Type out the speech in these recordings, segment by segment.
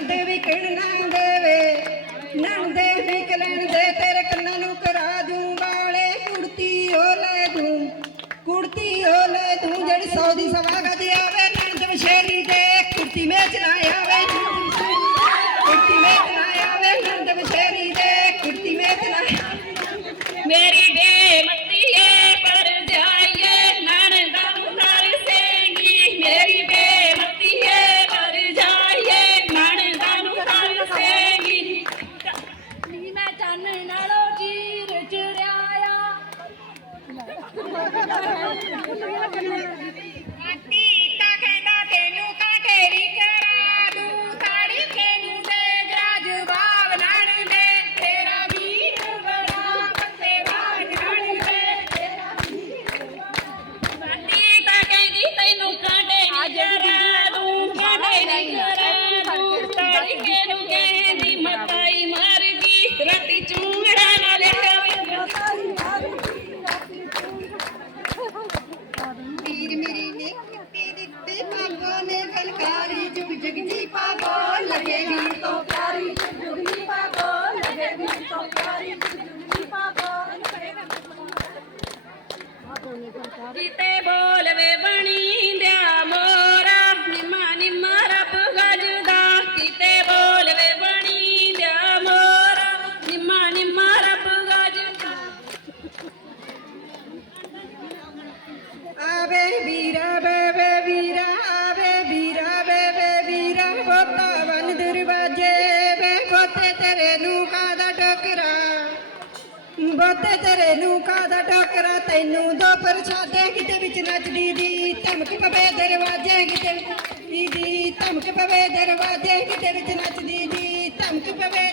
ਨਣਦੇ ਵੀ ਕਿਣਨਾ ਦੇਵੇ ਨਣਦੇ ਦੇ ਤੇਰੇ ਕੰਨਾਂ ਨੂੰ ਕਰਾ ਦੂੰ ਵਾਲੇ ਕੁੜਤੀ ਓ ਲੈ ਦੂੰ, ਕੁੜਤੀ ਓ ਲੈ ਦੂੰ ਜਿਹੜੀ ਸੌ ਦੀ ਸਵਾ ਗਦੀ ਆਵੇ ਕਿਤੇ ਬੋਲਵੇ ਬਣੀ ਦਿਆ ਮੋਰਾ, ਨਿਮਾ ਨਿਮਾ ਰੱਬ ਗਜਦਾ। ਕਿਤੇ ਬੋਲਵੇ ਬਣੀ ਦਿਆ ਮੋਰਾ, ਨਿਮਾ ਨਿਮਾ ਰੱਬ ਗਜਦਾ। ਆਵੇ ਵੀਰਾ ਤੇ ਤੇਰੇ ਨੂੰ ਕਾ ਦਾ ਟੋਕਰਾ? ਤੈਨੂੰ ਦੋ ਪ੍ਰਸ਼ਾਦੇ ਕਿਤੇ ਵਿੱਚ ਨੱਚਦੀ ਦੀ। ਧਮਕ ਪਵੇ ਦਰਵਾਜ਼ੇ ਕਿਤੇ ਵਿੱਚ ਨੱਚਦੀ ਦੀ। ਧਮਕ ਪਵੇ ਦਰਵਾਜ਼ੇ ਕਿਤੇ ਵਿੱਚ ਨੱਚਦੀ ਦੀ। ਧਮਕ ਪਵੇ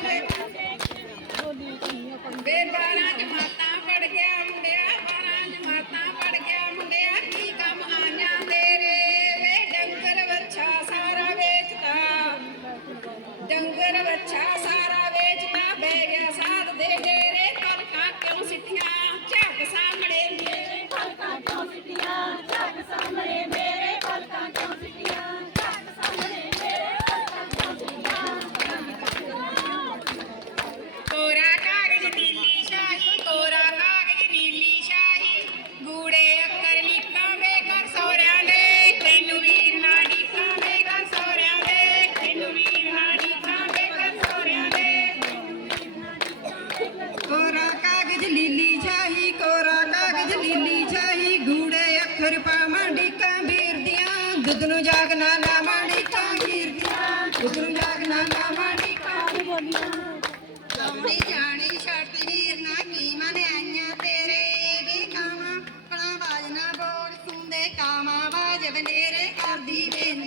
ਸੋਹਣੀ ਜਾਣੀ ਛੱਡ ਹੀਰ ਨਾ ਕੀ ਮਨ ਆਈਆਂ ਤੇਰੇ ਵੀ ਕਾਵਾਂ। ਕਲਾ ਬਾਜਨਾ ਬੋਲ ਸੁੰਦੇ ਕਾਵਾਂ ਬਾਜ ਬਨੇਰੇ ਕਰਦੀ ਬੇਨ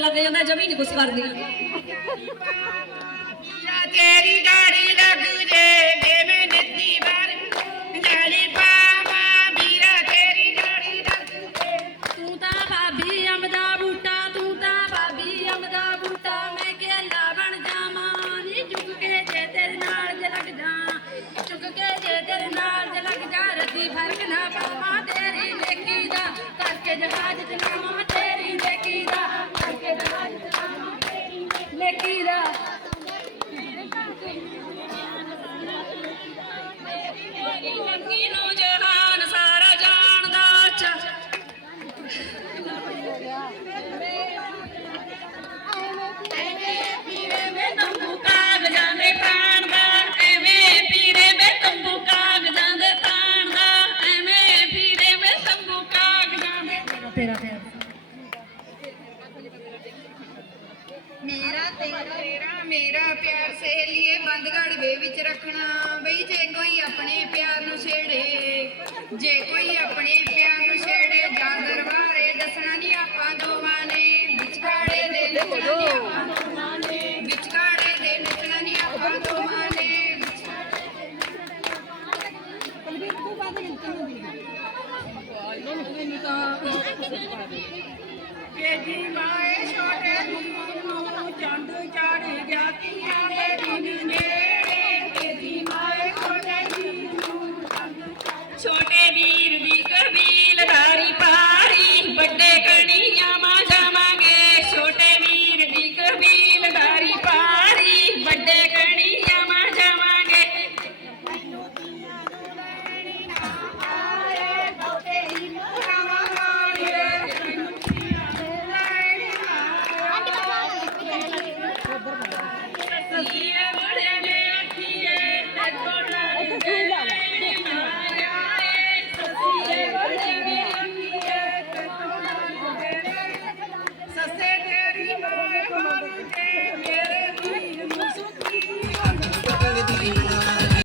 ਲੱਗ ਜਾਂਦਾ ਜਮੀ ਨਹੀਂ ਕੁਛ ਕਰਦੀ। ਤੇਰੀ ਗਾੜੀ ਲੱਗ ਜੇ ਜਿਵੇਂ ਨਿੱਤੀ ਬਾਰ ਪਿਆਰ ਸਹੇਲੀਏ ਬੰਦਗੜ ਵੇ ਵਿੱਚ ਰੱਖਣਾ। ਬਈ ਜੇ ਕੋਈ ਆਪਣੇ ਪਿਆਰ ਨੂੰ ਛੇੜੇ ਜੇ ਕੋਈ ਆਪਣੇ ਪਿਆਰ ਨੂੰ ਛੇੜੇ ਜਾਂ ਦਰਬਾਰੇ ਦੱਸਣਾ ਨਹੀਂ ਆਪਾਂ ਦੋਵਾਂ ਨੇ। ਵਿਚਕਾੜੇ ਦੇ ਨੱਚਣਾ ਨਹੀਂ ਮਾਏ ਛੋਟੇ ਗੁੰਮੂ ਚੰਦ ਚੜ ਗਿਆ ਤੀਆਂ ਦੇ